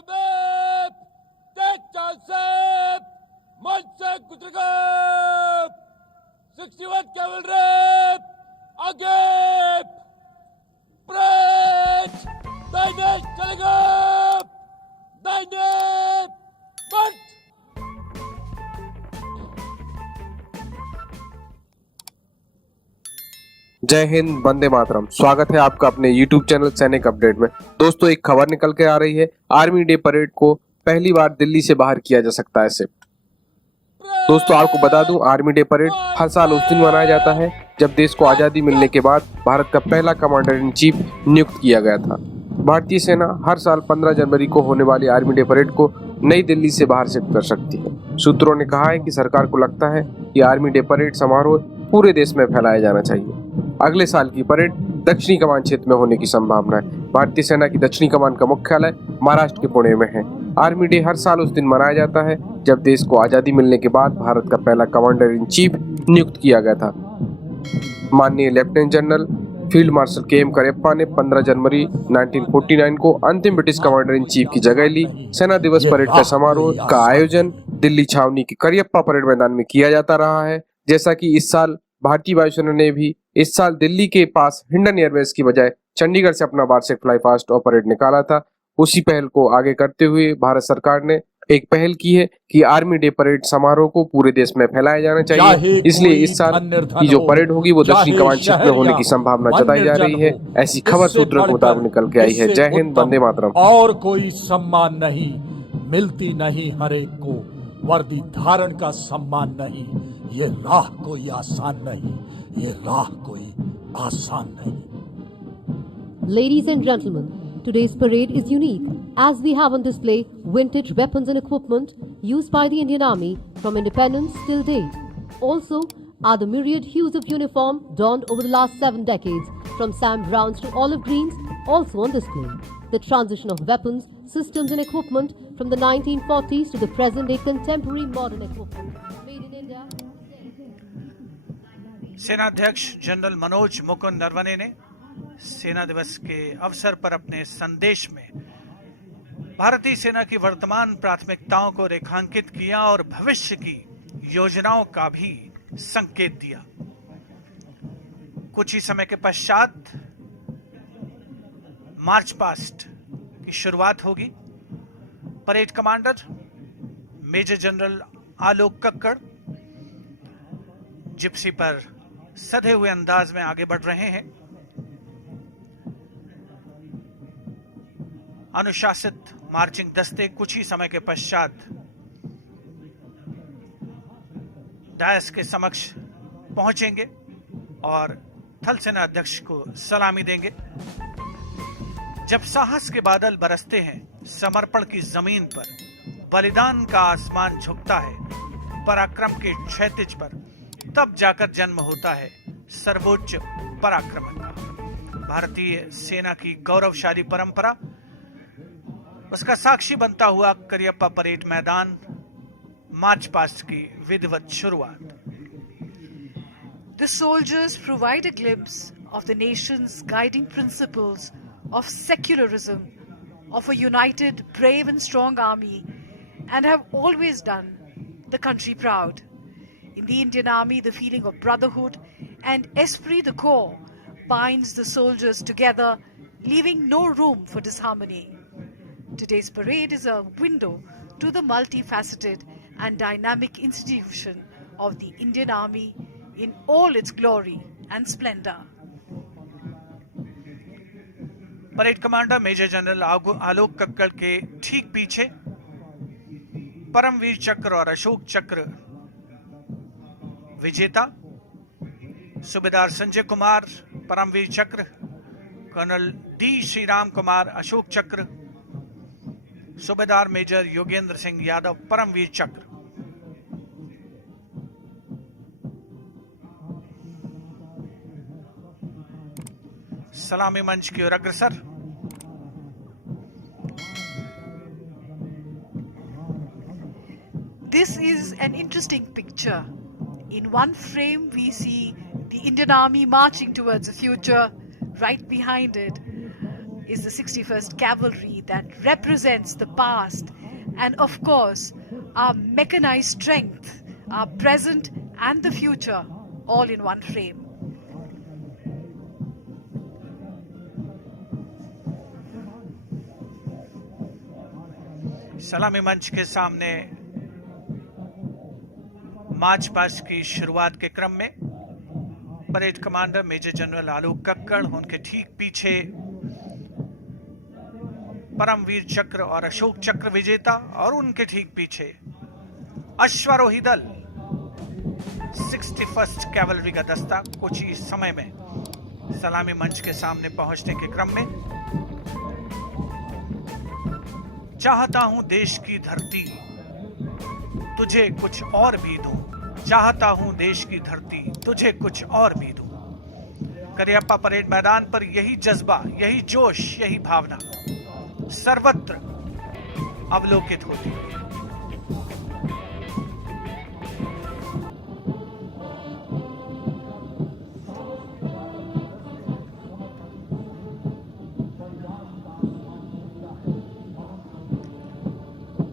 Kebab! Tetchalsep! Mansek Kutragap! 61 Cavalry! Agap! Prince! Dainet Telegap! Dainet! March! जय हिंद, वंदे मातरम। स्वागत है आपका अपने YouTube चैनल सैनिक अपडेट में। दोस्तों, एक खबर निकल के आ रही है। आर्मी डे परेड को पहली बार दिल्ली से बाहर किया जा सकता है शिफ्ट। दोस्तों, आपको बता दूं, आर्मी डे परेड हर साल उस दिन मनाया जाता है जब देश को आज़ादी मिलने के बाद भारत का पहला कमांडर इन चीफ नियुक्त किया गया था। भारतीय सेना हर साल 15 जनवरी को होने वाली आर्मी डे परेड को नई दिल्ली से बाहर शिफ्ट कर सकती है। सूत्रों ने कहा है कि सरकार को लगता है कि आर्मी डे परेड समारोह पूरे देश में फैलाया जाना चाहिए। अगले साल की परेड दक्षिणी कमान क्षेत्र में होने की संभावना है। भारतीय सेना की दक्षिणी कमान का मुख्यालय महाराष्ट्र के पुणे में है। आर्मी डे हर साल उस दिन मनाया जाता है जब देश को आज़ादी मिलने के बाद भारत का पहला कमांडर इन चीफ नियुक्त किया गया था। माननीय lieutenant general field marshal KM. Cariappa ने 15 जनवरी 1949 को अंतिम ब्रिटिश कमांडर इन चीफ की जगह ली। सेना दिवस परेड का समारोह का आयोजन दिल्ली छावनी के करियप्पा परेड मैदान में किया जाता रहा है। जैसा कि इस साल भारतीय वायुसेना ने भी इस साल दिल्ली के पास हिंडन एयरबेस की बजाय चंडीगढ़ से अपना वार्षिक फ्लाई फास्ट और परेड निकाला था। उसी पहल को आगे करते हुए भारत सरकार ने एक पहल की है कि आर्मी डे परेड समारोह को पूरे देश में फैलाया जाना चाहिए। इसलिए इस साल की जो परेड होगी वो दक्षिणी कमान क्षेत्र में होने की संभावना जताई जा रही है। ऐसी खबर सूत्रों के मुताबिक निकल के आई है। जय हिंद, वंदे मातरम। और कोई सम्मान नहीं, मिलती नहीं हर एक को वर्दी धारण का सम्मान नहीं। ये राह कोई आसान नहीं, ये राह कोई आसान नहीं। Ladies and gentlemen, today's parade is unique as we have on display vintage weapons and equipment used by the Indian Army from independence till date. Also are the myriad hues of uniform donned over the last 7 decades, from Sam Browns to olive greens, also on display. The transition of weapons, systems and equipment from the 1940s to the present day contemporary modern equipment made in India. सेनाध्यक्ष general Manoj Mukund Naravane ने सेना दिवस के अवसर पर अपने संदेश में भारतीय सेना की वर्तमान प्राथमिकताओं को रेखांकित किया और भविष्य की योजनाओं का भी संकेत दिया। कुछ ही समय के पश्चात मार्च पास्ट की शुरुआत होगी। Parade commander major general Alok Kakkar Gypsy पर सधे हुए अंदाज में आगे बढ़ रहे हैं। अनुशासित मार्चिंग दस्ते कुछ ही समय के पश्चात डायस के समक्ष पहुंचेंगे और थल सेना अध्यक्ष को सलामी देंगे। जब साहस के बादल बरसते हैं, समर्पण की जमीन पर बलिदान का आसमान झुकता है, पराक्रम के क्षैतिज पर, तब जाकर जन्म होता है सर्वोच्च पराक्रम का। भारतीय सेना की गौरवशाली परंपरा, उसका साक्षी बनता हुआ करियप्पा परेड मैदान, मार्च पास्ट की विधिवत शुरुआत। The soldiers provide a glimpse of the nation's guiding principles of secularism, of a united, brave and strong army, and have always done the country proud. In the Indian Army, the feeling of brotherhood and esprit de corps binds the soldiers together, leaving no room for disharmony. Today's parade is a window to the multifaceted and dynamic institution of the Indian Army in all its glory and splendor. Parade commander major general Alok Kakkar के ठीक पीछे परमवीर चक्र और अशोक चक्र विजेता सूबेदार संजय कुमार परमवीर चक्र, colonel D Shriram Kumar Ashok चक्र, सूबेदार मेजर योगेंद्र सिंह यादव परमवीर चक्र। सलामी मंच की ओर अग्रसर। This is an interesting picture. In one frame, we see the Indian Army marching towards the future. Right behind it is the 61st Cavalry that represents the past and, of course, our mechanized strength, our present and the future, all in one frame. सलामी मंच के सामने march past की शुरुआत के क्रम में parade commander major general Alok Kakkar, उनके ठीक पीछे परमवीर चक्र और अशोक चक्र विजेता और उनके ठीक पीछे अश्वारोही दल 61st कैवलरी का दस्ता कुछ ही समय में सलामी मंच के सामने पहुंचने के क्रम में चाहता हूं देश की धरती तुझे कुछ और भी दूं, चाहता हूं देश की धरती तुझे कुछ और भी दूं। करियप्पा परेड मैदान पर यही जज्बा, यही जोश, यही भावना सर्वत्र अवलोकित होती है।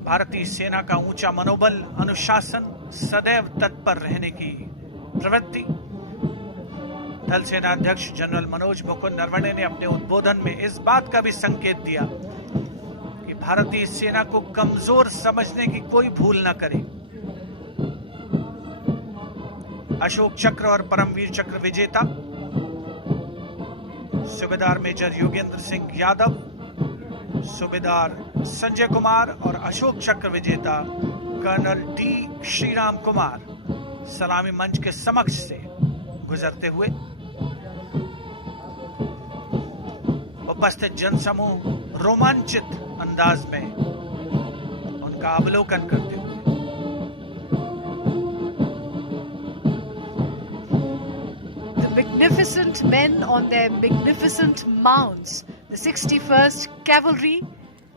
भारतीय सेना का ऊंचा मनोबल, अनुशासन, सदैव तत्पर रहने की प्रवृत्ति। थल सेना अध्यक्ष जनरल मनोज मुकुंद नरवणे ने अपने उद्बोधन में इस बात का भी संकेत दिया कि भारतीय सेना को कमजोर समझने की कोई भूल न करे। अशोक चक्र और परमवीर चक्र विजेता सूबेदार मेजर योगेंद्र सिंह यादव, सूबेदार संजय कुमार और अशोक चक्र विजेता कर्नल डी श्रीराम कुमार सलामी मंच के समक्ष से गुजरते हुए उपस्थित जनसमूह रोमांचित अंदाज में उनका अवलोकन करते हुए The magnificent men on their magnificent mounts, the 61st Cavalry,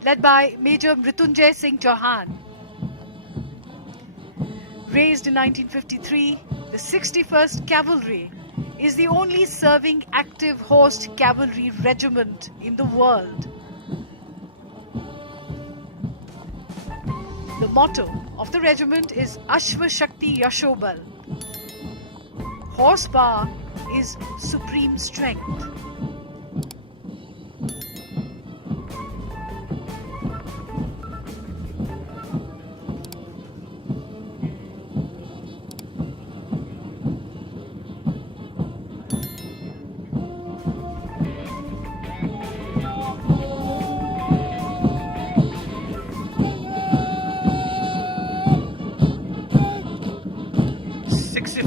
led by Major Mrityunjay Singh Chauhan. Raised in 1953, the 61st Cavalry is the only serving active horsed cavalry regiment in the world. The motto of the regiment is Ashva Shakti Yashobal. Horsepower is supreme strength.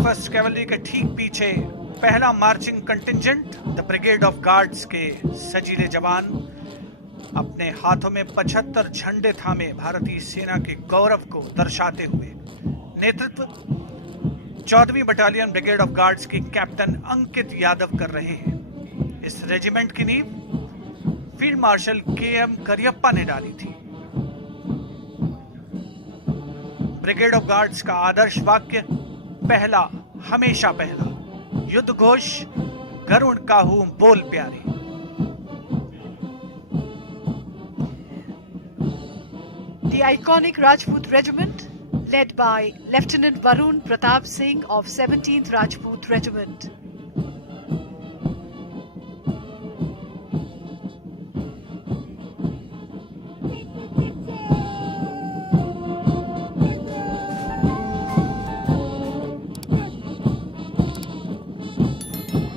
First cavalry के ठीक पीछे पहला marching contingent the brigade of guards के सजीले जवान अपने हाथों में 75 झंडे थामे भारतीय सेना के गौरव को दर्शाते हुए नेतृत्व 14वीं बटालियन ब्रिगेड ऑफ गार्ड्स की कैप्टन अंकित यादव कर रहे हैं। इस रेजिमेंट की नींव फील्ड मार्शल के.एम. करियप्पा ने डाली थी। ब्रिगेड ऑफ गार्ड्स का आदर्श वाक्य पहला हमेशा पहला, युद्ध घोष गरुड़ काहू बोल प्यारे। The iconic Rajput Regiment, led by Lieutenant Varun Pratap Singh of 17th Rajput Regiment.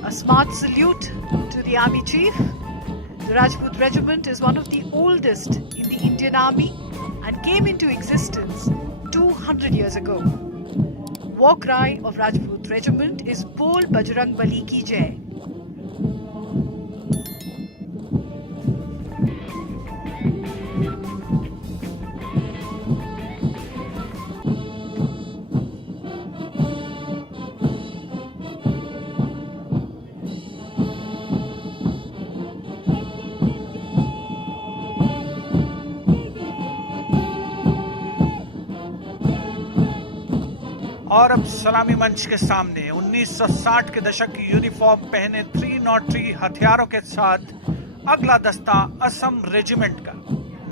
A smart salute to the Army Chief. The Rajput Regiment is one of the oldest in the Indian Army and came into existence 200 years ago. War cry of Rajput Regiment is Bol Bajrang Bali Ki Jai. और अब सलामी मंच के सामने 1960 के दशक की uniform पहने 303 हथियारों के साथ अगला दस्ता असम रेजिमेंट का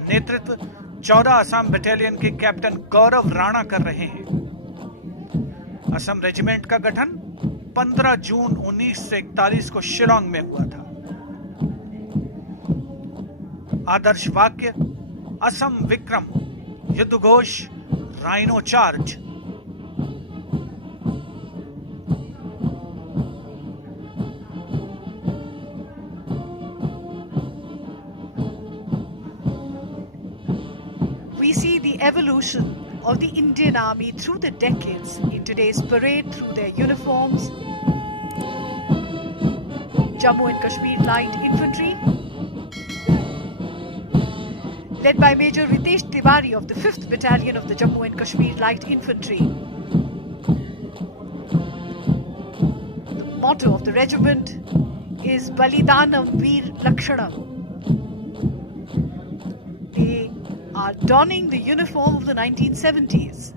नेतृत्व 14 असम बटालियन के कैप्टन गौरव राणा कर रहे हैं। असम रेजिमेंट का गठन 15 जून 1941 को शिलोंग में हुआ था। आदर्श वाक्य असम विक्रम, युद्ध Ghosh rhino charge. We see the evolution of the Indian Army through the decades in today's parade through their uniforms. Jammu and Kashmir Light Infantry, led by Major Ritesh Tiwari of the 5th Battalion of the Jammu and Kashmir Light Infantry. The motto of the regiment is Balidanam Veer Lakshanam. They are donning the uniform of the 1970s.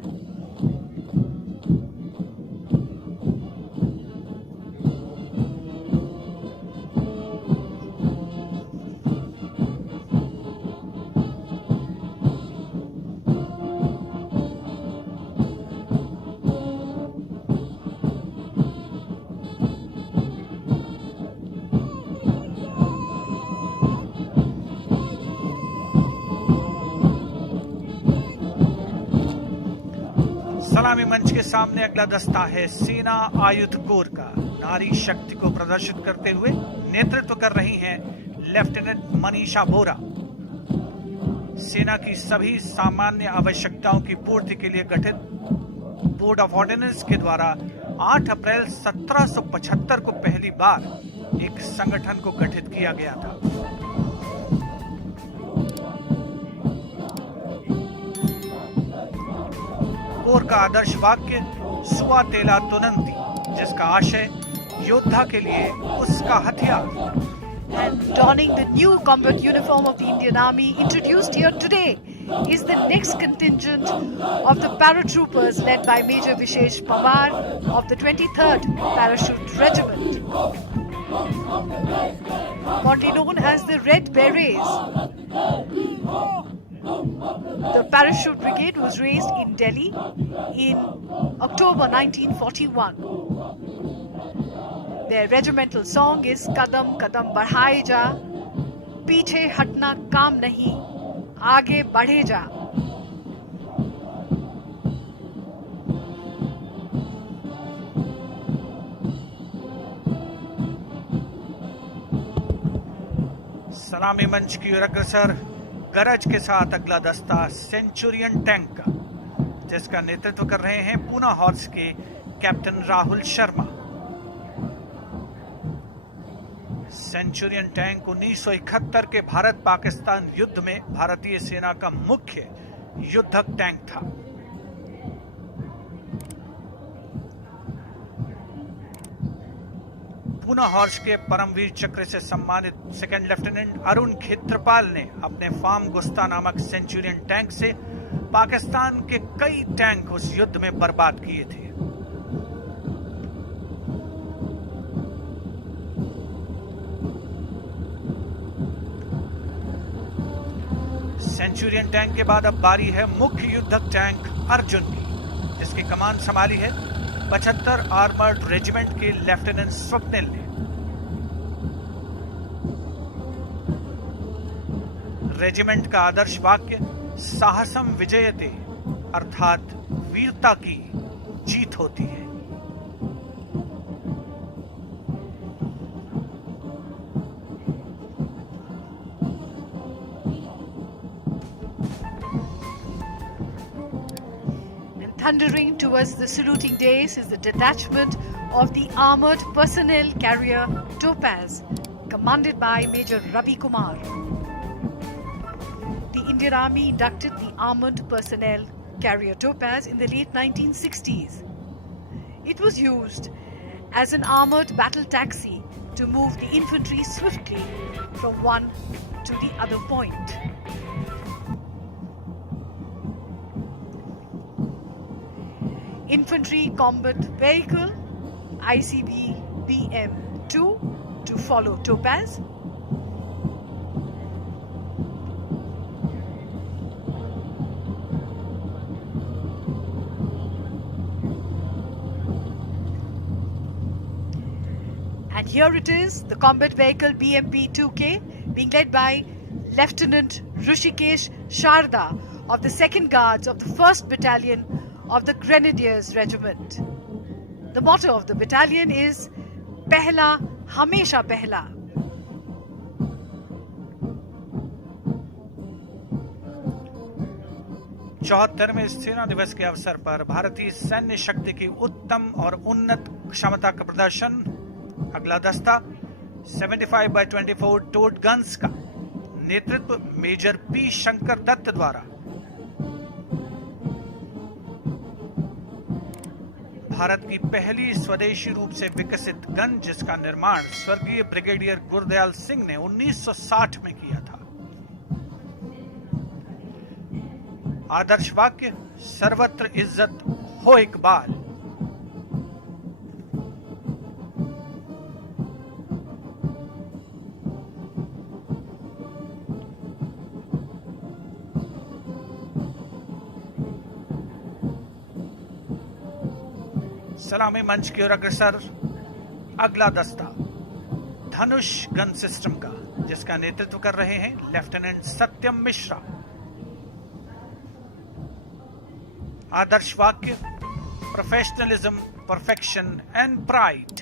सलामी मंच के सामने अगला दस्ता है सेना आयुध core का। नारी शक्ति को प्रदर्शित करते हुए नेतृत्व कर रही हैं लेफ्टिनेंट मनीषा बोरा। सेना की सभी सामान्य आवश्यकताओं की पूर्ति के लिए गठित बोर्ड ऑफ ऑर्डिनेंस के द्वारा 8 अप्रैल 1775 को पहली बार एक संगठन को गठित किया गया था। कोर का आदर्श वाक्य सुआ तेला तुनंती, जिसका आशय योद्धा के लिए उसका हथियार। And donning the new combat uniform of the Indian Army introduced here today is the next contingent of the paratroopers led by Major Vishesh Pawar of the 23rd Parachute Regiment. Fondly known as the Red Berets, the Parachute Brigade was raised in Delhi in October 1941. Their regimental song is Kadam Kadam Badhaye Ja, Piche Hatna Kaam Nahi, Aage Badhe Ja. सलामी मंच की ओर अग्रसर गरज के साथ अगला दस्ता Centurion tank का, जिसका नेतृत्व कर रहे हैं पूना हॉर्स के captain Rahul Sharma. Centurion tank 1971 के भारत पाकिस्तान युद्ध में भारतीय सेना का मुख्य युद्धक टैंक था। पूना हॉर्स के परमवीर चक्र से सम्मानित सेकंड लेफ्टिनेंट अरुण खेत्रपाल ने अपने फार्म गुस्ता नामक सेंचुरियन टैंक से पाकिस्तान के कई टैंक उस युद्ध में बर्बाद किए थे। सेंचुरियन टैंक के बाद अब बारी है मुख्य युद्धक टैंक अर्जुन की, जिसकी कमान संभाली है 75 आर्मर्ड रेजिमेंट के लेफ्टिनेंट स्वप्निल ने। रेजिमेंट का आदर्श वाक्य साहसम विजयते, अर्थात वीरता की जीत होती है। Thundering towards the saluting dais is the detachment of the armored personnel carrier Topaz, commanded by Major Ravi Kumar. The Indian Army inducted the armored personnel carrier Topaz in the late 1960s. It was used as an armored battle taxi to move the infantry swiftly from one to the other point. Infantry Combat Vehicle ICV BM-2 to follow Topaz. And here it is, the combat vehicle BMP-2K, being led by Lieutenant Rushikesh Sharda of the 2nd Guards of the 1st Battalion of the Grenadiers Regiment. The motto of the battalion is Pehla Hamesha Pehla. चौहत्तरवें सेना दिवस के अवसर पर भारतीय सैन्य शक्ति की उत्तम और उन्नत क्षमता का प्रदर्शन। अगला दस्ता 75x24 टोड गन्स का नेतृत्व मेजर पी शंकर दत्त द्वारा। भारत की पहली स्वदेशी रूप से विकसित गन, जिसका निर्माण स्वर्गीय ब्रिगेडियर गुरदयाल सिंह ने 1960 में किया था। आदर्श वाक्य सर्वत्र इज्जत हो इकबाल। सलामी मंच की ओर अग्रसर अगला दस्ता धनुष गन सिस्टम का, जिसका नेतृत्व कर रहे हैं लेफ्टिनेंट सत्यम मिश्रा। आदर्श वाक्य professionalism, perfection and pride.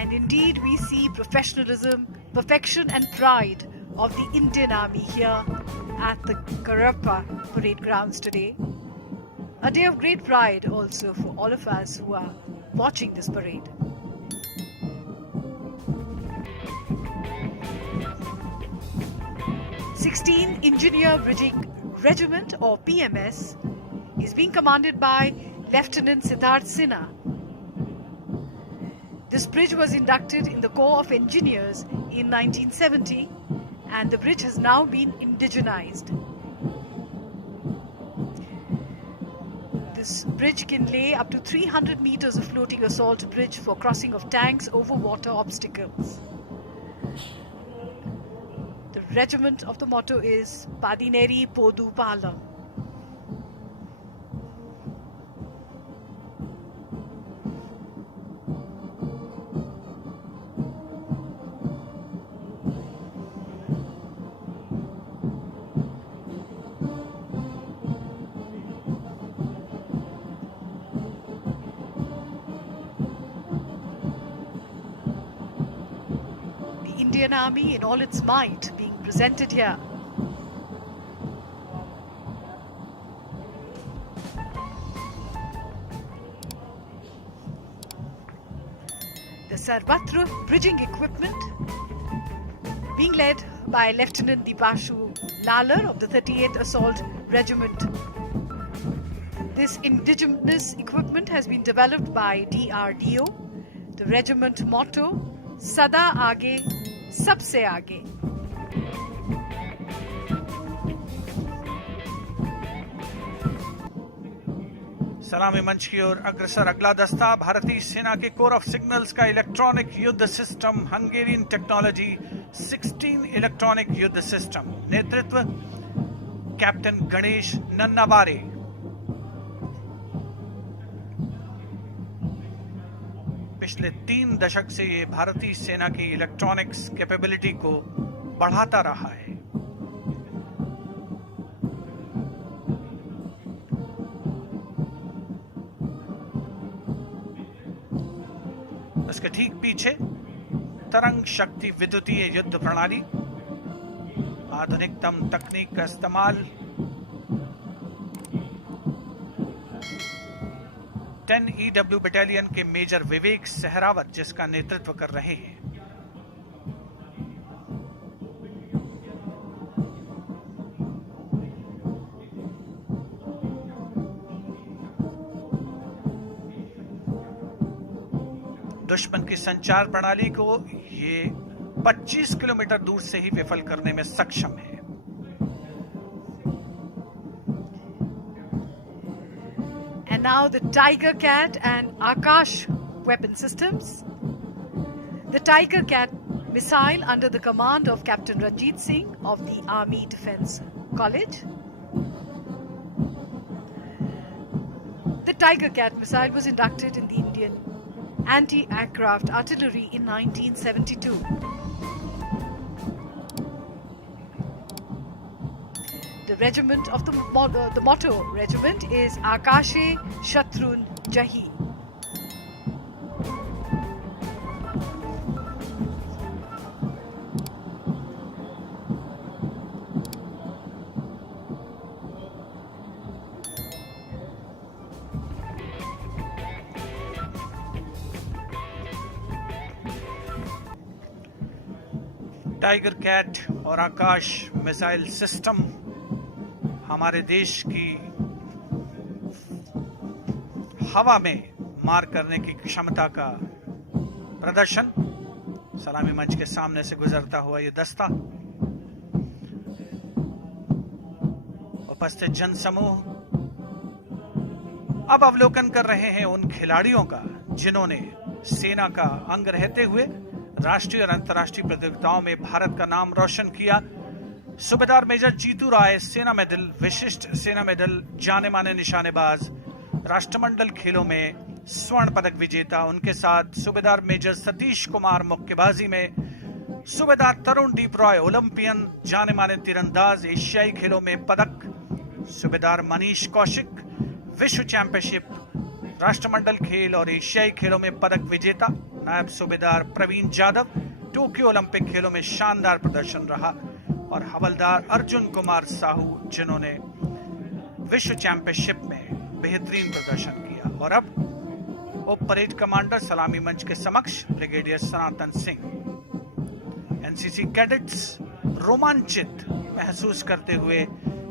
And indeed we see professionalism, perfection and pride of the Indian Army here at the Karappa parade grounds today. A day of great pride also for all of us who are watching this parade. (16) Engineer Bridging Regiment or PMS is being commanded by Lieutenant Siddharth Sinha. This bridge was inducted in the Corps of Engineers in 1970 and the bridge has now been indigenized. This bridge can lay up to 300 meters of floating assault bridge for crossing of tanks over water obstacles. The regiment of the motto is Padineri Podu Palam. Indian Army in all its might being presented here. The Sarvatra bridging equipment being led by Lieutenant Dipashu Lalar of the 38th Assault Regiment. This indigenous equipment has been developed by DRDO. The regiment motto Sada Aage सबसे आगे। सलामी मंच की ओर अग्रसर अगला दस्ता भारतीय सेना के कोर ऑफ सिग्नल्स का इलेक्ट्रॉनिक युद्ध सिस्टम हंगेरियन टेक्नोलॉजी 16 इलेक्ट्रॉनिक युद्ध सिस्टम। नेतृत्व कैप्टन गणेश नन्नावारे। पिछले 3 दशक से ये भारतीय सेना की इलेक्ट्रॉनिक्स कैपेबिलिटी को बढ़ाता रहा है। इसके ठीक पीछे तरंग शक्ति विद्युतीय युद्ध प्रणाली, आधुनिकतम तकनीक का इस्तेमाल, 10 EW बटालियन के मेजर विवेक सहरावत, जिसका नेतृत्व कर रहे हैं। दुश्मन की संचार प्रणाली को ये 25 किलोमीटर दूर से ही विफल करने में सक्षम है। Now the Tiger Cat and Akash weapon systems. The Tiger Cat missile under the command of Captain Ranjit Singh of the Army Defence College. The The Tiger Cat missile was inducted in the Indian Anti-Aircraft Artillery in 1972. The regiment of the motto regiment is Akashe Shatrun Jahi. Tiger cat और Akash missile system हमारे देश की हवा में मार करने की क्षमता का प्रदर्शन। सलामी मंच के सामने से गुजरता हुआ ये दस्ता, उपस्थित जनसमूह अब अवलोकन कर रहे हैं उन खिलाड़ियों का जिन्होंने सेना का अंग रहते हुए राष्ट्रीय और अंतर्राष्ट्रीय प्रतियोगिताओं में भारत का नाम रोशन किया। सूबेदार मेजर जीतू राय सेना मेडल, विशिष्ट सेना मेडल, जाने माने निशानेबाज, राष्ट्रमंडल खेलों में स्वर्ण पदक विजेता। उनके साथ सूबेदार मेजर सतीश कुमार मुक्केबाजी में, सूबेदार तरुण दीप रॉय ओलंपियन, जाने माने तीरंदाज, एशियाई खेलों में पदक, सूबेदार मनीष कौशिक विश्व चैंपियनशिप, राष्ट्रमंडल खेल और एशियाई खेलों में पदक विजेता। नायब सूबेदार प्रवीण जाधव टोक्यो ओलंपिक खेलों में शानदार प्रदर्शन रहा, और हवलदार अर्जुन कुमार साहू जिन्होंने विश्व चैंपियनशिप में बेहतरीन प्रदर्शन किया। और अब उप परेड कमांडर सलामी मंच के समक्ष ब्रिगेडियर सनातन सिंह। एनसीसी कैडेट्स रोमांचित महसूस करते हुए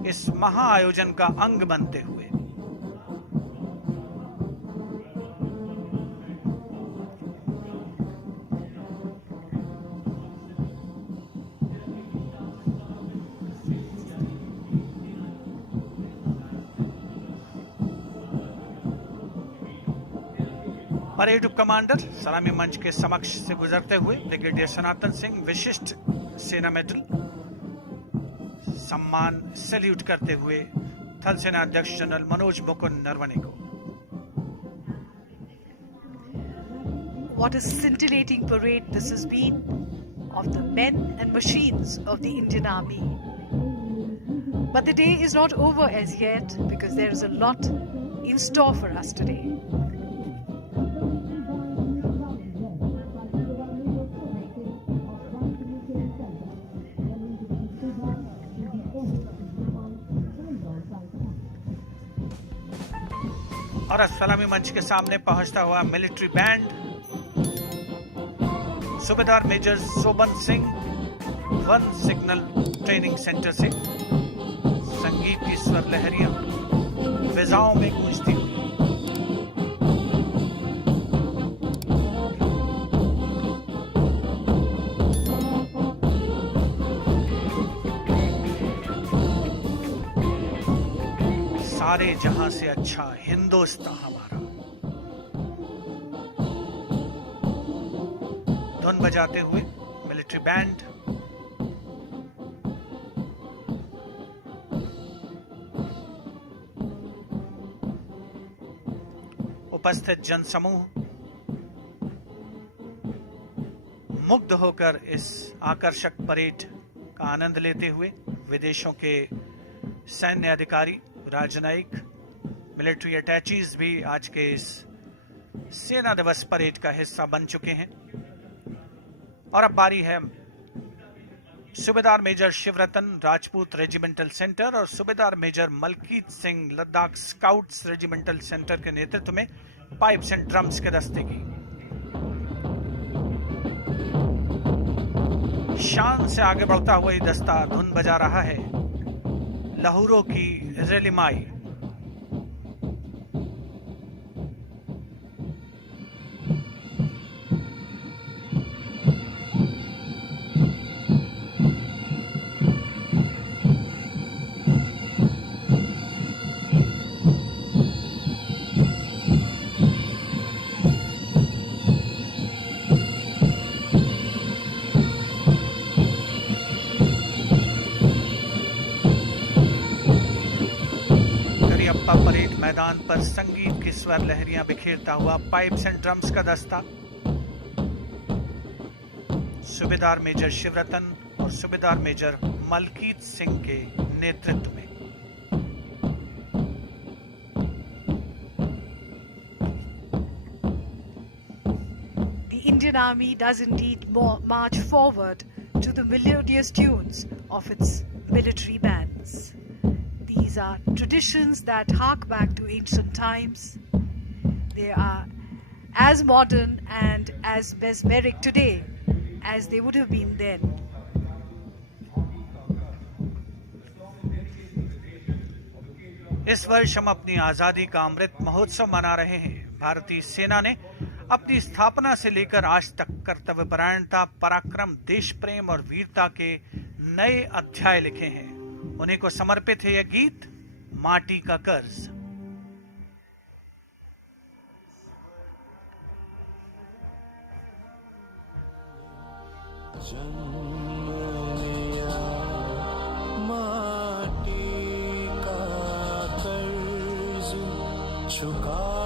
इस महा आयोजन का अंग बनते हुए। परेड उप कमांडर सलामी मंच के समक्ष से गुजरते हुए ब्रिगेडियर सनातन सिंह विशिष्ट सेना मेडल सम्मान सैल्यूट करते हुए थल सेना अध्यक्ष जनरल मनोज मुकुंद नरवणे को। What a scintillating parade this has been of the men and machines of the Indian Army. But the day is not over as yet, because there is a lot in store for us today. और सलामी मंच के सामने पहुंचता हुआ military band, सूबेदार major Soban Singh one signal training centre से संगीत की स्वर लहरियां फिजाओं में गूंजती हुई। सारे जहां से अच्छा हिंदुस्तान हमारा, धुन बजाते हुए मिलिट्री बैंड उपस्थित जनसमूह मुग्ध होकर इस आकर्षक परेड का आनंद लेते हुए। विदेशों के सैन्य अधिकारी, राजनयिक, मिलिट्री अटैचीज भी आज के इस सेना दिवस परेड का हिस्सा बन चुके हैं। और अब बारी है सूबेदार major Shivratan Rajput regimental centre और सूबेदार major Malkit Singh Ladakh scouts regimental centre के नेतृत्व में पाइप्स एंड ड्रम्स के दस्ते की। शान से आगे बढ़ता हुआ ये दस्ता धुन बजा रहा है लहूरों की रेलिमाई। का परेड मैदान पर संगीत की स्वर लहरियां बिखेरता हुआ पाइप्स एंड ड्रम्स का दस्ता, सूबेदार मेजर शिवरतन और सूबेदार मेजर मलकीत सिंह के नेतृत्व में। The Indian Army does indeed march forward to the melodious tunes of its military bands. These are traditions that hark back to ancient times. They are as modern and as mesmeric today as they would have been then. इस वर्ष हम अपनी आजादी का अमृत महोत्सव मना रहे हैं। भारतीय सेना ने अपनी स्थापना से लेकर आज तक कर्तव्यपरायणता, पराक्रम, देश प्रेम और वीरता के नए अध्याय लिखे हैं। उन्हीं को समर्पित है यह गीत, माटी का कर्ज। माटी का कर्ज चुका